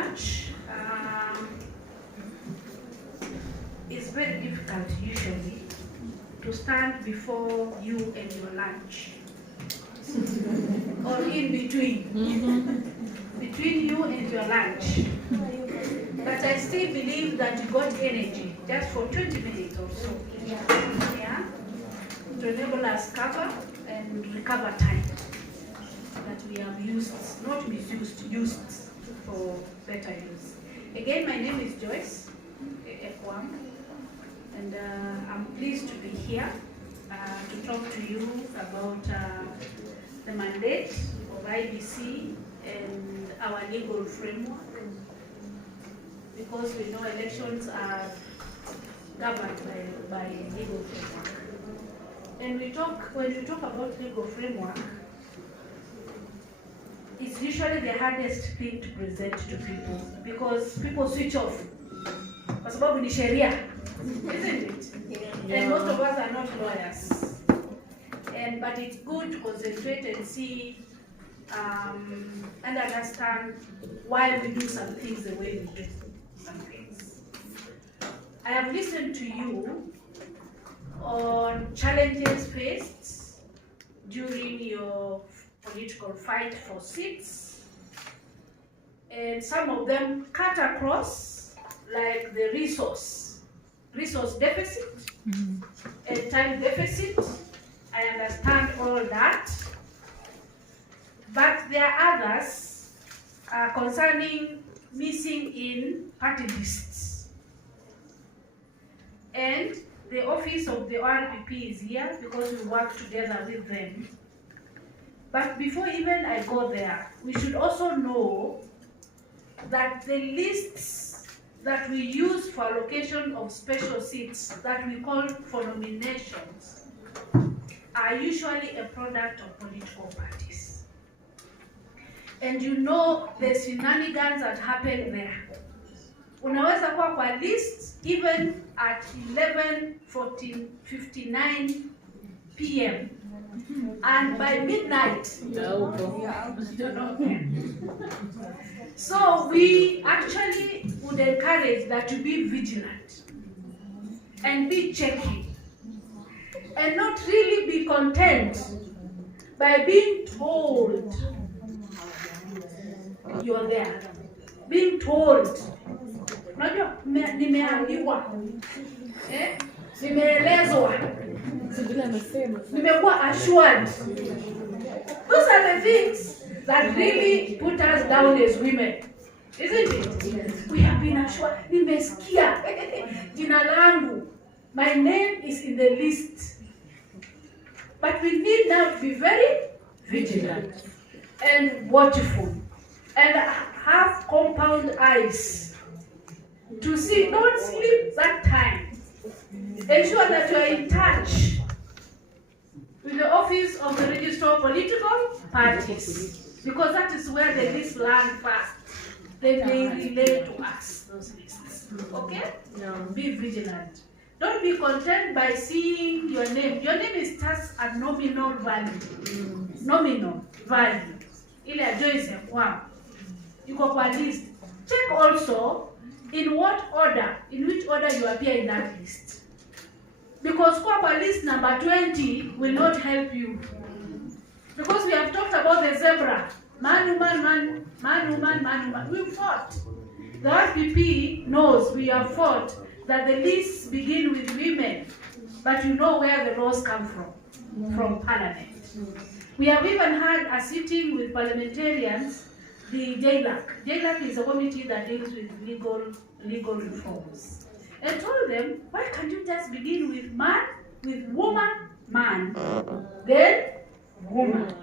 much. It's very difficult usually to stand before you and your lunch, or in between, between you and your lunch. But I still believe that you got energy just for 20 minutes or so. Yeah? To enable us cover and recover time that we have used, not misused, used for better use. Again, my name is Joyce, ekuwom, and I'm pleased to be here to talk to you about the mandate of IEBC and our legal framework, because we know elections are governed by legal framework. And when we talk about legal framework, it's usually the hardest thing to present to people because people switch off. Kwa sababu ni sheria, isn't it? Yeah. And most of us are not lawyers. But it's good to concentrate and see and understand why we do some things the way we do some things. I have listened to you on challenges faced during your political fight for seats, and some of them cut across, like the resource deficit and time deficit. I understand all that, but there are others concerning missing in party lists, and the office of the RPP is here because we work together with them. But before even I go there, we should also know that the lists that we use for allocation of special seats that we call for nominations are usually a product of political parties. And you know the shenanigans that happen there. Unaweza kuwa kwa list even at 11:59 p.m. and by midnight. So we actually would encourage that to be vigilant and be checking and not really be content by being told you're there. Being told. Unajua nimeambiwa, nimeelezwa, nimekuwa assured. Those are the things that really put us down as women, isn't it? We have been assured. Nimesikia jina langu, my name is in the list. But we need now to be very vigilant and watchful and have compound eyes to see. Don't sleep that time. Ensure that you are in touch with the office of the Registrar of Political Parties, because that is where the lists land first. Then they relate to us, those lists. Okay? Yeah. Be vigilant. Don't be content by seeing your name. Your name is just a nominal value. Nominal value. Ile Joyce ekuwom. You go for list. Check also in which order you appear in that list. Because kwa list number 20 will not help you. Because we have talked about the zebra. Man, woman, man, woman. We fought. The RPP knows we have fought that the lists begin with women, but you know where the laws come from Parliament. We have even had a sitting with parliamentarians, the JLAC. JLAC is a committee that deals with legal reforms. And told them, why can't you just begin with man, with woman, man, then woman?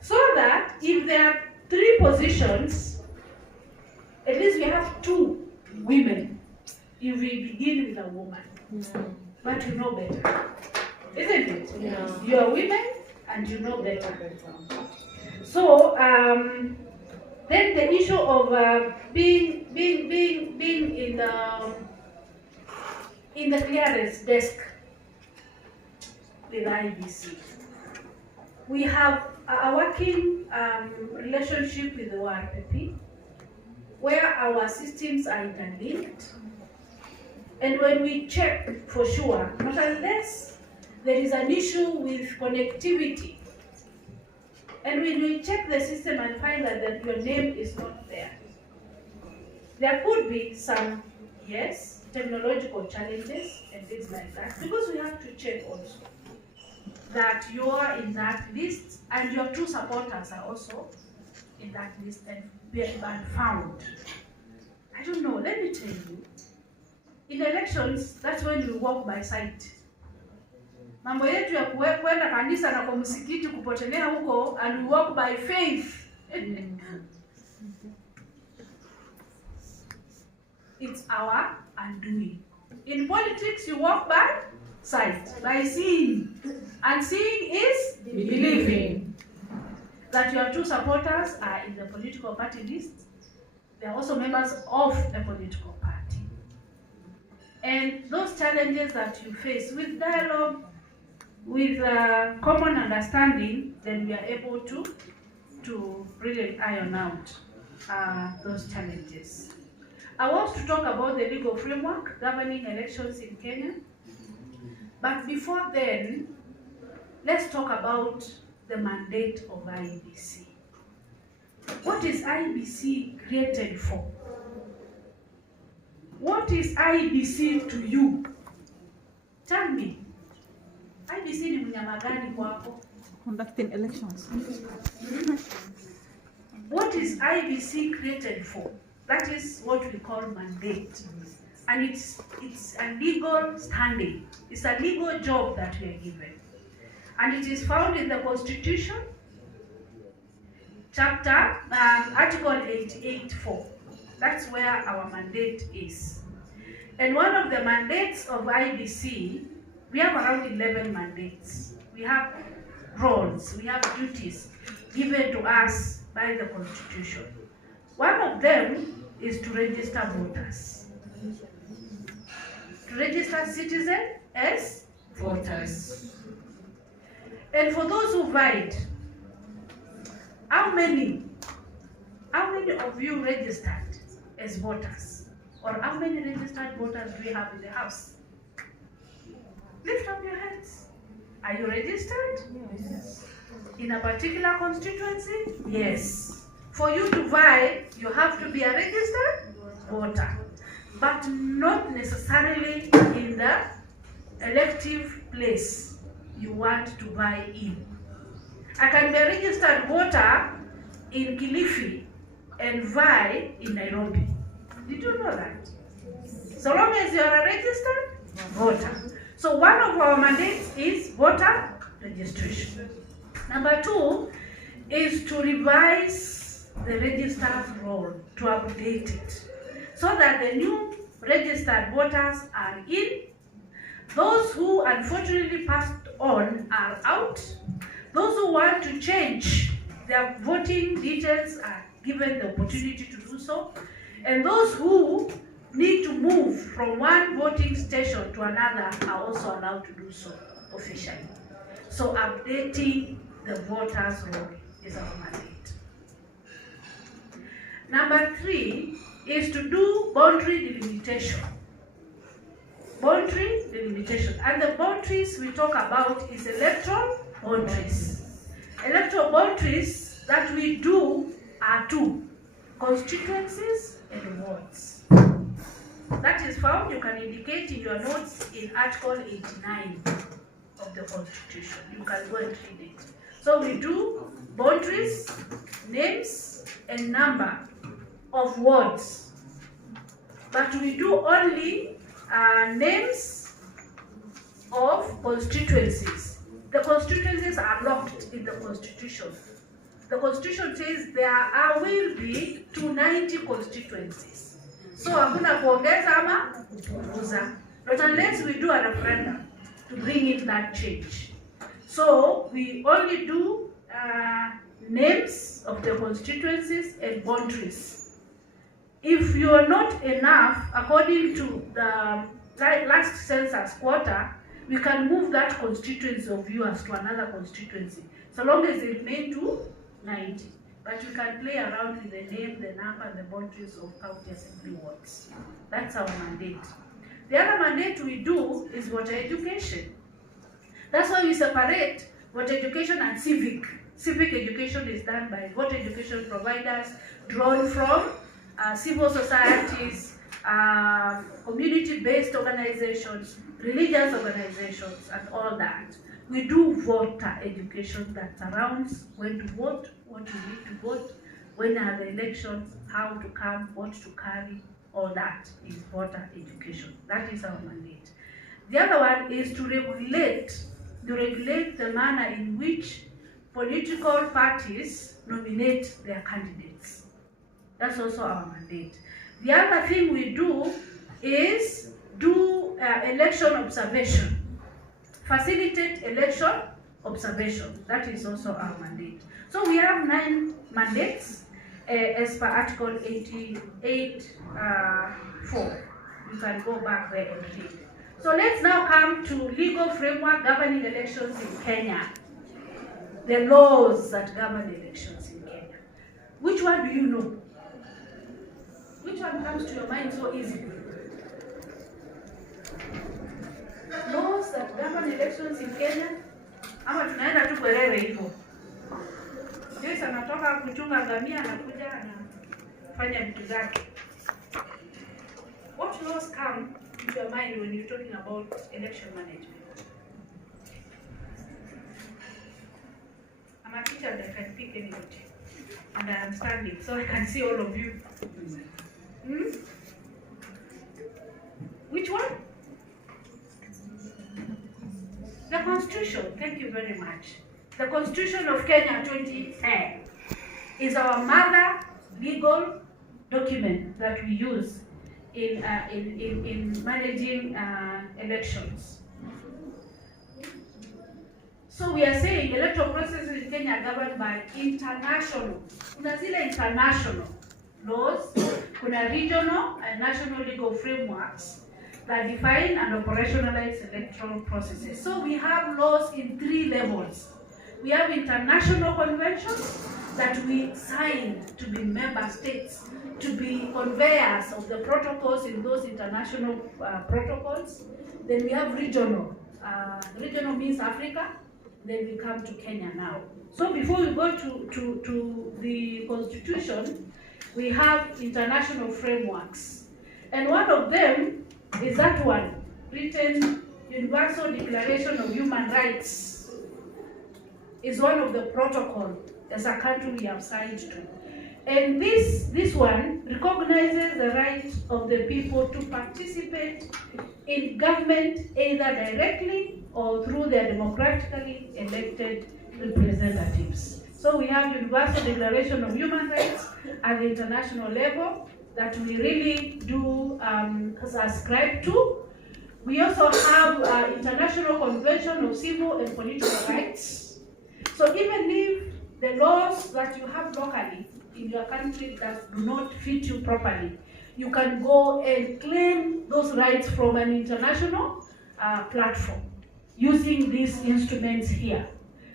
So that if there are 3 positions, at least we have 2 women if we begin with a woman. But you know better, isn't it? Yeah. You are women and you know better. So then the issue of being in the clearance desk with IEBC. We have a working relationship with the RPP. where our systems are interlinked. And when we check for sure, not unless there is an issue with connectivity, and when we check the system and find that your name is not there, there could be some, yes, technological challenges and things like that, because we have to check also that you are in that list and your two supporters are also in that list and be found. I don't know, let me tell you, in elections, that's when we walk by sight. Mambo yetu ya kwenda kanisa na kwa msikiti kupotelea huko, and we walk by faith. It's our undoing. In politics, you walk by sight, by seeing. And seeing is believing. That your two supporters are in the political party list. They are also members of the political party. And those challenges that you face with dialogue, with common understanding, then we are able to really iron out those challenges. I want to talk about the legal framework governing elections in Kenya. But before then, let's talk about the mandate of IEBC. What is IEBC created for? What is IEBC to you? Tell me. IEBC ni mnyama gani kwako? Conducting elections. What is IEBC created for? That is what we call mandate. And it's a legal standing. It's a legal job that we are given. And it is found in the Constitution, Article 88.4. That's where our mandate is. And one of the mandates of IEBC, we have around 11 mandates. We have roles, we have duties given to us by the Constitution. One of them is to register voters. To register citizens as voters. And for those who vied, how many of you registered as voters? Or how many registered voters do we have in the house? Lift up your hands. Are you registered? Yes. In a particular constituency? Yes. For you to vie, you have to be a registered voter, but not necessarily in the elective place you want to vie in. I can be a registered voter in Kilifi and vie in Nairobi. Did you know that? So long as you are a registered voter. So one of our mandates is voter registration. Number 2 is to revise the register's role, to update it, so that the new registered voters are in. Those who unfortunately passed on are out. Those who want to change their voting details are given the opportunity to do so. And those who need to move from one voting station to another are also allowed to do so officially. So updating the voters' role is our mandate. Number 3 is to do boundary delimitation. Boundary delimitation. And the boundaries we talk about is electoral boundaries. Electoral boundaries that we do are 2: constituencies and wards. That is found, you can indicate in your notes, in Article 89 of the Constitution. You can go and read it. So we do boundaries, names, and number of wards. But we do only names of constituencies. The constituencies are locked in the Constitution. The Constitution says there will be 290 constituencies. So hakuna kuongeza ama kupunguza. Not unless we do a referendum to bring in that change. So we only do names of the constituencies and boundaries. If you are not enough, according to the last census quota, we can move that constituency of yours to another constituency, so long as they remain to 90. but you can play around with the name, the number, and the boundaries of county assembly wards. That's our mandate. The other mandate we do is water education. That's why we separate water education and civic. Civic education is done by water education providers drawn from civil societies, community-based organizations, religious organizations, and all that. We do voter education that surrounds when to vote, what you need to vote, when are the elections, how to come, what to carry, all that is voter education. That is our mandate. The other one is to regulate the manner in which political parties nominate their candidates. That's also our mandate. The other thing we do is do election observation. Facilitate election observation. That is also our mandate. So we have 9 mandates as per Article 88(4). You can go back there and read. So let's now come to legal framework governing elections in Kenya. The laws that govern elections in Kenya. Which one do you know? Which one comes to your mind so easily? Laws that govern elections in Kenya? Ama tunaenda tu kwerere hivyo. Joyce anatoka kuchunga ngamia anakuja anafanya vitu zake. What laws come to your mind when you're talking about election management? I'm a teacher that can pick anybody. And I am standing, so I can see all of you. Which one? The Constitution. Thank you very much. The Constitution of Kenya 2010 is our mother legal document that we use in managing elections. So we are saying electoral processes in Kenya are governed by international. Kuna zile international laws, kuna regional and national legal frameworks that define and operationalize electoral processes. So we have laws in 3 levels. We have international conventions that we sign to be member states, to be conveyors of the protocols in those international protocols. Then we have regional. Regional means Africa. Then we come to Kenya now. So before we go to the Constitution, we have international frameworks. And one of them is that one, written Universal Declaration of Human Rights, is one of the protocol as a country we have signed to. And this one recognizes the right of the people to participate in government either directly or through their democratically elected representatives. So we have Universal Declaration of Human Rights at the international level that we really do subscribe to. We also have International Convention of Civil and Political Rights. So even if the laws that you have locally in your country that do not fit you properly, you can go and claim those rights from an international platform using these instruments here.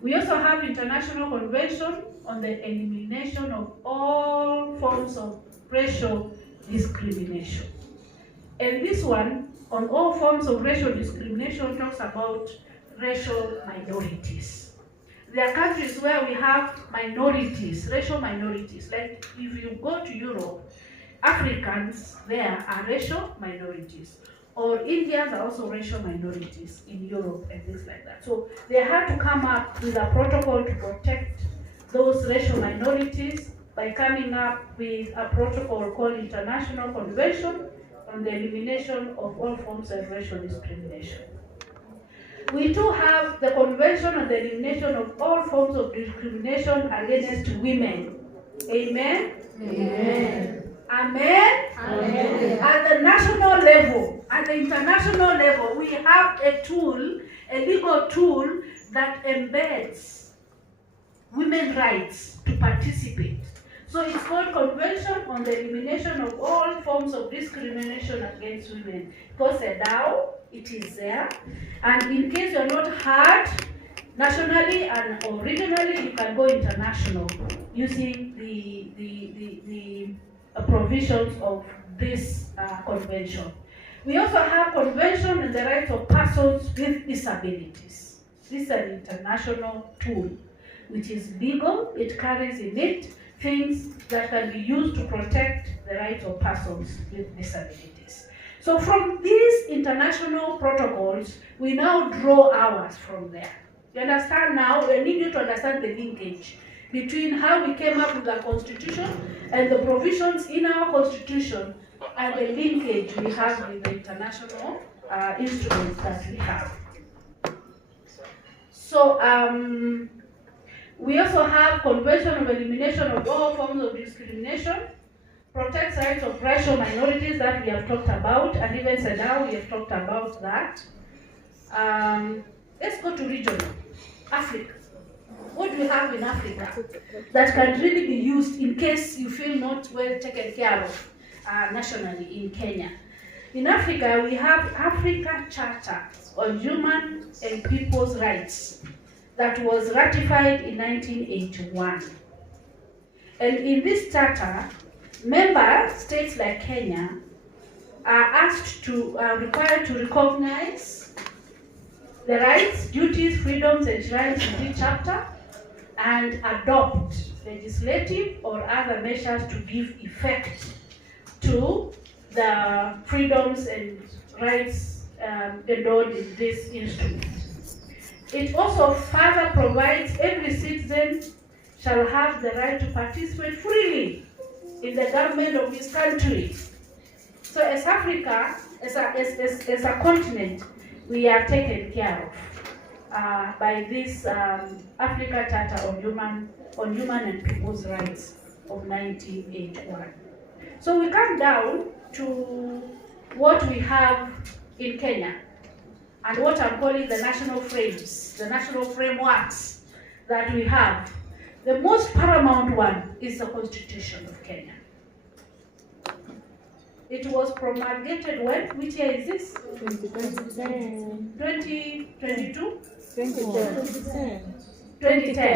We also have International Convention on the elimination of all forms of racial discrimination. And this one, on all forms of racial discrimination, talks about racial minorities. There are countries where we have minorities, racial minorities. Like if you go to Europe, Africans there are racial minorities. Or Indians are also racial minorities in Europe and things like that. So they had to come up with a protocol to protect those racial minorities by coming up with a protocol called International Convention on the Elimination of All Forms of Racial Discrimination. We do have the Convention on the Elimination of All Forms of Discrimination against Women. Amen? Amen. Amen? Amen. At the national level, at the international level, we have a tool, a legal tool that embeds women's rights to participate. So it's called Convention on the Elimination of All Forms of Discrimination against Women. Because now it is there. And in case you're not heard nationally or regionally, you can go international using the provisions of this convention. We also have Convention on the Rights of Persons with Disabilities. This is an international tool which is legal. It carries in it things that can be used to protect the rights of persons with disabilities. So from these international protocols, we now draw ours from there. You understand now? I need you to understand the linkage between how we came up with the Constitution and the provisions in our Constitution and the linkage we have with the international instruments that we have. So we also have Convention of Elimination of All Forms of Discrimination, protects rights of racial minorities that we have talked about, and even SEDAW, we have talked about that. Let's go to regional. Africa. What do we have in Africa that can really be used in case you feel not well taken care of nationally in Kenya? In Africa, we have Africa Charter on Human and People's Rights that was ratified in 1981. And in this charter, member states like Kenya are required to recognize the rights, duties, freedoms, and enshrined in this chapter and adopt legislative or other measures to give effect to the freedoms and rights enrolled in this instrument. It also further provides every citizen shall have the right to participate freely in the government of his country. So as Africa, as a continent, we are taken care of by this Africa Charter on Human and People's Rights of 1981. So we come down to what we have in Kenya and what I'm calling the national frames, the national frameworks that we have. The most paramount one is the Constitution of Kenya. It was promulgated when? Which year is this? 2010. 2022? 2010. 2010.